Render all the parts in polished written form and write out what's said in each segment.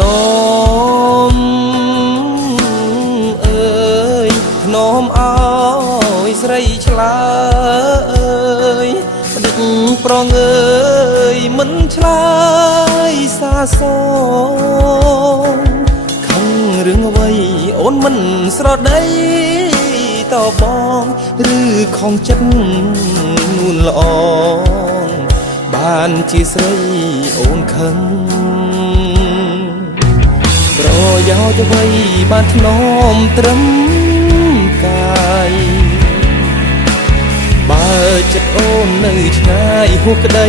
នោមអើយធ្នមអើយស្រីឆ្លើយបដិញប្រងើយមិនឆ្លើយសាសងខឹងរឿងអ្វីអូនមិនស្រដីតបងឬខំចិត្តនួនល្អបានជាស្រីអូនខឹងប្រយោជន៍អ្វីបានធ្នមត្រឹមកាយបើចិត្តអូននៅឆ្ងាយហួសក្តី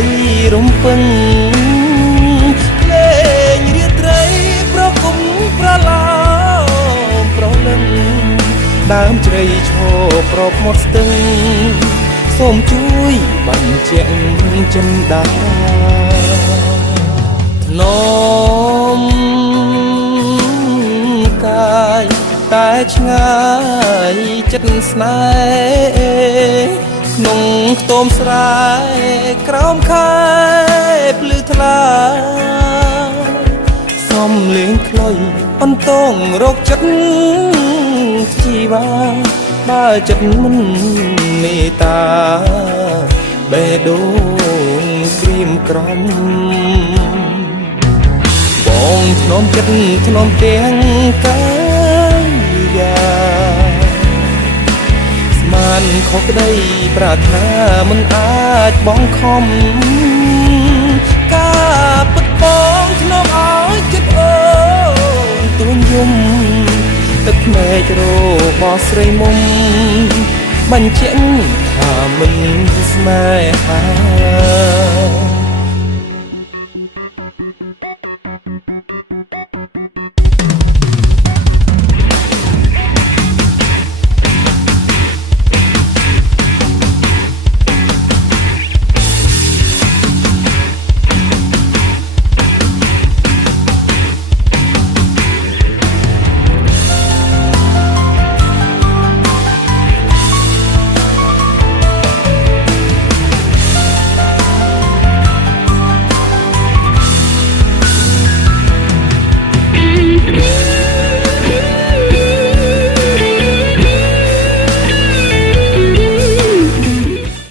រំពឹងភ្លេងរាត្រីប្រគុំប្រឡោមប្រលឹងដើមជ្រៃឈរប្រពមាត់ស្ទឹងសូមជួយបញ្ជាក់ចិន្តាធ្នមកាយតែឆ្ងាយចិត្តស្នេហ៍ក្នុងខ្ទមស្រែក្រោមខែភ្លឺថ្លាសំលេងខ្លុយអន្តងរកចិត្តជីវ៉ាបើចិត្តមិនមេត្តាបេះដូងក្រៀមក្រំបងធ្នមចិត្តធ្នមទាំងកាយាស្មានខុសក្តីប្រាថ្នាមិនអាចបងខំការពិតបងធ្នមឲ្យចិត្តអូនទួញយំទឹកភ្នែករបស់ស្រីមុំបញ្ជាក់ថាមិនស្នេហា